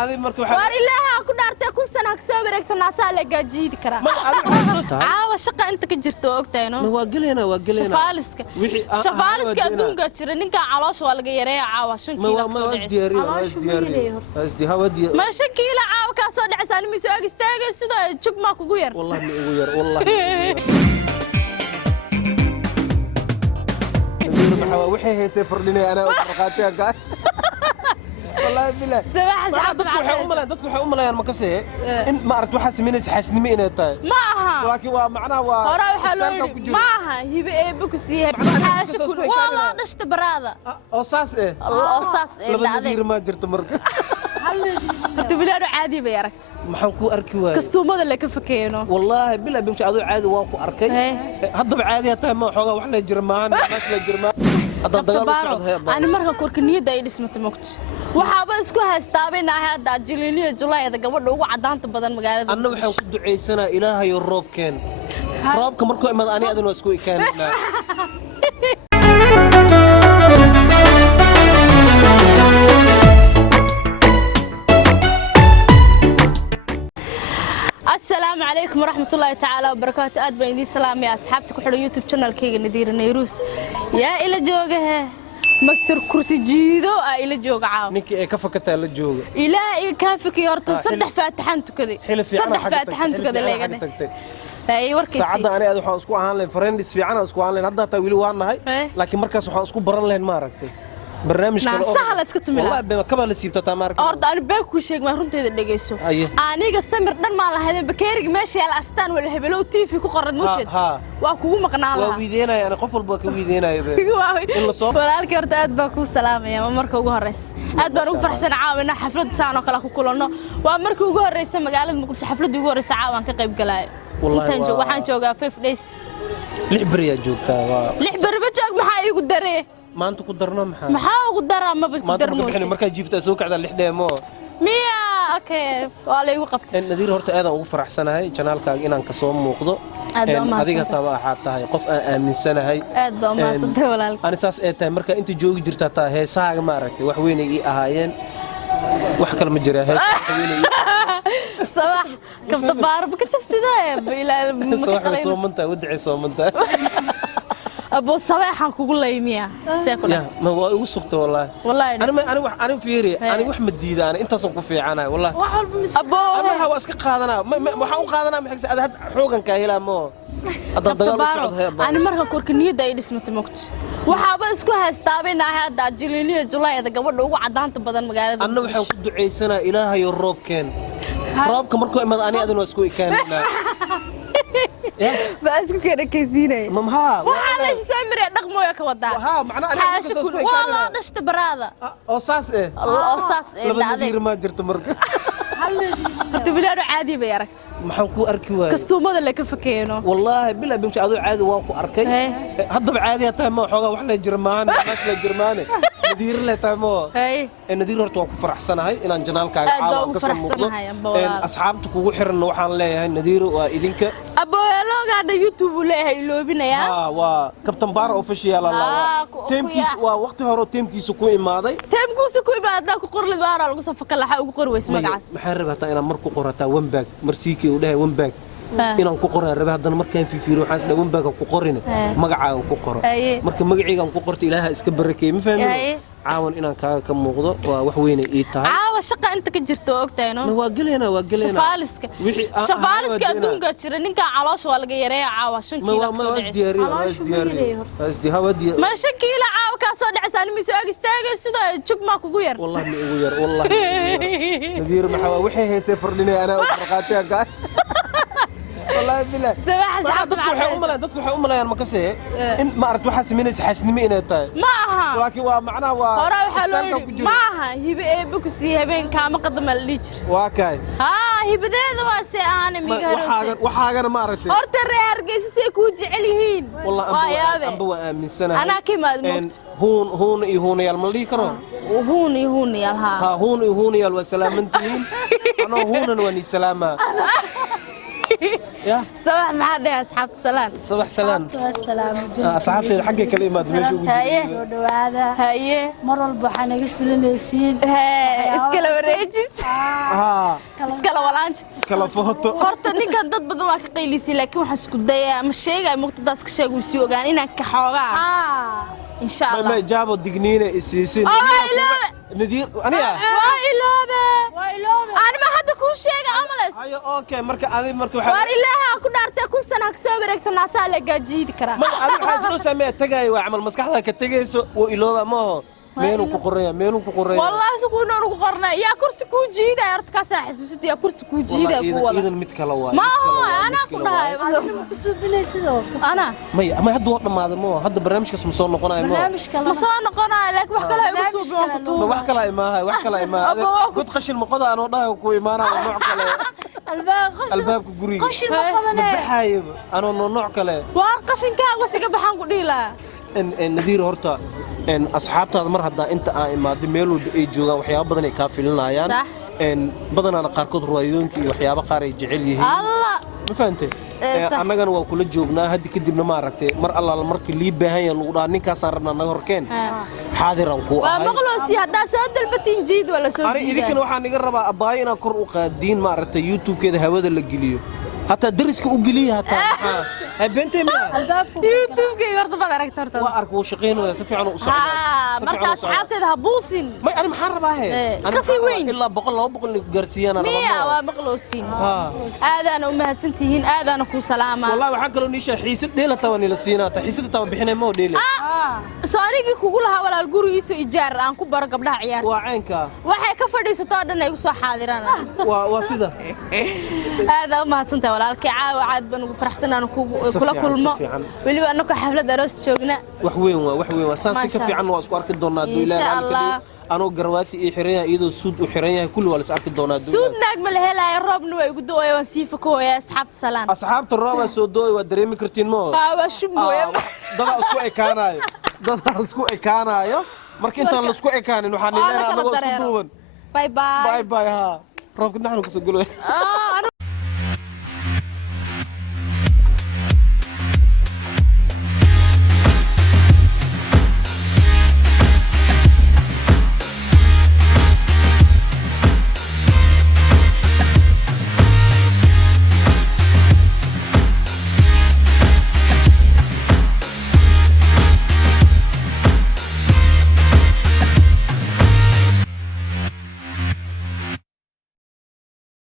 adi marka war ilaaha ku dhaartay kun sana ka soo wareegta naasaa la gaajid kara caawa shaqa inta ka jirto ogtayno ma waa galeena shafaaliska adduunka jira ninka caloosh waa laga yareeyaa caawa 5 kiilo ma diyaariyo ma 5 kiilo caawa ka soo dhacsan mi soo agistaaga sida jug ma kugu yar wallahi ugu yar wallahi maxaa wixii heesay fardhinay ana farqaatay gaar والله بالله سباح dadku waxay u maleeyaan ma ka see in ma aragto waxa sameynaysa xasnimo inay tahay ma aha laakiin waa macna waa hore waxa loo yiri ma aha hibe eeba ku siiyay xaashi ku wala dhashta baraada oo saas dhacday ma jirto marka horta bilaadu caadi bay aragtay maxaan ku arki waayay kastoomada la ka fakeeno wallahi bilaa bimshi adoo caadi waan ku arkay haddaba caadi tahay ma xoogaa wax la jirmaan hadda dagaal u socdo ani marka korka niyada ay dhismato moogto waxaaba isku haystaabaynahay hadda jiliiliyo julaayada gabadha ugu cadaanta badan magaalada anna waxaan ku duceysanaa ilaahay roobkeen roobka markuu imaado ani adina isku ikaanina السلام عليكم ورحمة الله تعالى وبركاته أدبا إني سلام يا أصحابتك وحلو يوتيوب channel كيغ ندير نيروس يا إلى جوجه مستر كرسي جيدو إلى جوج عاو نيكي كفكتا إلى جوج إلى كافك يورت صدح فاتحنتو كذي صدح فاتحنتو كذي اللي قاعد أي وركي ساعدنا أنا waxaan isku ahaan lahayn friends fiican isku ahaan lahayn hadda taa wili waan nahay laakiin markaas waxaan isku baran lahayn ma aragtay barnaamij kale oo sahal iska tumila wallahi baa kaba la siibta taa markaa orda aan baa ku sheeg ma runteeda dhageyso aniga samir dhan ma lahayn bakeerig meesha yaal astaan wala hebelo TV ku qorad muujeed waa kugu maqnaan lahaa waa wiideynay ana qof walba ka wiideynay in la soo walaalkii horta aad baa ku salaamaya marka ugu horeeyay aad baan ugu faraxsan caawina xaflad saan oo kala ku kulano waa markii ugu horeysay magaalada Muqdisho xafladii ugu horeysay caawan ka qayb galay intaan joog waxaan joogaa 5 days libriya joogtaa waa libri ba joog maxaa igu daree maanta ku darno maxaa ugu daraa ma ku darmo marka jiifta soo kacda 6 dheemo miya okay wala igu qabtay nadiir horta aad ugu faraxsanahay channelkaaga inaan ka soo muuqdo adiga taa waxa tahay qof aan aaminsanahay aad baa ma santaa walaal ani saas ee tahay marka inta joogi jirta taa heesaaga ma aragtay wax weyn ay ahaayeen wax kale ma jira heesaaga weyn صباح كيف دبار بك شفتي ذا الى صباح صومنتا ودعي صومنتا ابو صباح كقول لي ميا سيكون يا ما هو وسقت والله انا فيري انا wax ma diidaan inta soo ku fiicanaay والله ابو انا waa iska qaadanaa waxa u qaadanaa maxay aad xoogan ka helamo hadda dagaal u socdo ani marka korka niyada ay dhismato moogto waxaaba isku haystaabaynahay hadda jiliiliyo julaayada gabadha ugu cadaanta badan magaalada anna waxaan ku duceysanaa ilaahay roobkeen roobka markuu imaado ani adina isku ikaanina بس كده كيسيني ممها وحال سمرة دقمويا كودا ها معناها والله دشت براده أساس إيه أساس إيه لبدي ما جرت مرة horta bilaadu caadi bay aragtay maxaan ku arki waayay kastoomada la ka fakeeno wallahi bilaa bimshi adoo caadi waan ku arkay haddaba caadi tahay ma xoogaa wax la jirmaan naas la jirmaan nadiir la tahay ma nadiir horta waan ku faraxsanahay inaan janaalkaaga caawa ka soo muuqdo asxaabta kugu xiran waxaan leeyahay nadiir waa idinka abooyaloogaana YouTube leeyahay loobinaya waa kabtan baara official Allah teamkiis waa waqti hore teamkiisu ku imaaday ku qorli baara lagu soo fakal waxa ugu qor weys magacaas rabata inaan markuu qorataa wambaag marsiikii uu dhahay wambaag inaan ku qoraa rabaa hadana markaan fiiro waxaan isla wambaag ku qorina magacaaga ku qoro marka magacayga ku qorto ilaaha iska barakeey ma fahmin caawan inaan kaaga ka muuqdo waa wax weyn ay tahay caawa shaqa inta ka jirto ogtayno waa galeena shafaaliska adduunka jira ninka caloosh waa laga yareeyaa caawa 5 kiilo ma diyaariyo ma 5 kiilo caawa ka soo dhacsan mi soo agistaaga sida jug ma kugu yar wallahi ma ugu yar wallahi nadiir maxaa wixii heesay fardhinay ana farqaatay gaar والله بالله dadku waxay u maleeyaan ma ka see in ma aragto waxa sameynaysa xasnimo inay tahay ma aha laakiin waa macna waa hore waxa loo yiri ma aha hibe eeba ku siiyay habeenka ma qadama la jir waa kay hibadeeda waa si ahaan miga haroosi waxaagana ma aragtay horta reer Hargeysa say ku jecel yihiin wallahi amba waa aaminsanahay ana kimaad moogto هون يال ملي كرون هون يال ها هون يال وسلامتين أنا هون وني سلامة صباح محد يا أصحاب السلام صباح سلام السلام أصحابتي حقي كلمات ماشي هاي مرة البحانة قفل نسين iskala wareejis iskala walaanjis kala foto horta ninkan dad badan waa ka qaylisay laakiin waxaan isku dayaa ma sheegay muqtadaas ka sheegay si ogaan inaan ka xoogaa insha Allah ma jaabo digniina isiisin nadiir aniga waa iloobe ana ma hadda ku sheegay amalas ayo okay marka adiga marka waxa war ilaaha ku dhaartay kun sana ka soo wareegta naasaa la gaajid kara ma adiga waxa soo sameeyay tagay waa amal maskaxda ka tagayso oo ilooba ma ميلو كقرية ميلو كقرية والله سكون أنا كقرنا يا كرسي كوجيدا يا رتكاسر حسوسيتي يا كرسي كوجيدا كولا إذا متكلوا ما هو أنا كلها بس بليسيدو أنا ما هاد وقت ما هذا مو هاد برنامج كاسم صورنا قناة ما برنامج كلا مصورنا قناة لك وحكي لها يقصوا بيوم كتوب ما وحكي لها ما هاي وحكي لها ما قد خش المقضى أنا وضعه وكوي ما أنا نوع كله الباب كقري خش المقضى بحايب أنا نوع كله وارقشين كا وسيق بحان قليلا إن نذير هرتا إن أصحابته هذا مرة هذا أنت ما دميلو يجوا وحياة بدنا يكافلنا يعني صح إن بدنا أنا قاركود روايدون كي وحياة بقاري جعليه الله ما فهمتي أنا كان وكل جوجنا هدي كدي بنا ماركتي مر الله المرك اللي بهاي الوضع نكا صارنا نهر كين حاضر أنكو مغلوسي هذا سد البتين جيد ولا سد أنا إذا كانوا حنقرب أباينا كرو قادين ماركتي يوتيوب كده هذا اللي جليه حتى درسك وقليه حتى بنتي ما يوتيوب كي ورد بدرك ترتب وأرك وشقين ويصفي عنه أسرع مركز أصحابتي ده بوسين ما أنا محرب هاي كسي وين إلا بقول جرسيانا مية ومغلوسين هذا أنا أمها سنتين هذا أنا كو سلامة والله وحكلوا نيشة حيسد ديلا تواني للسينا حيسد توا بحنا مو ديلا صاريكي كقولها ولا الجوري يسوي إيجار أنا كبر قبلها عيار وعينك waxay ka fadhiisatoo igu soo xaadirana waa sida هذا ما سنت ولا الكعاء وعاد بنو فرحسنا كل كلمة ولي أنك حفلة روس شوقنا وحوين سانسي كفي عنه واسكو أركض دونا إن شاء الله أنا جرواتي إحرية إيدو سود وحرية كل ولا سأركض دونا سود نجمل هلا الرب نوي قدوا وانسيفك يا أصحاب السلام أصحاب الرابع سودوي ودريمي كرتين مو وشمو ده أسكو إكاناي ده أسكو إكاناي مركين تان لسكو إكاني نحن نلنا أنا واسكو دوون باي باي باي باي ها رب كنا نحن كسر قلوي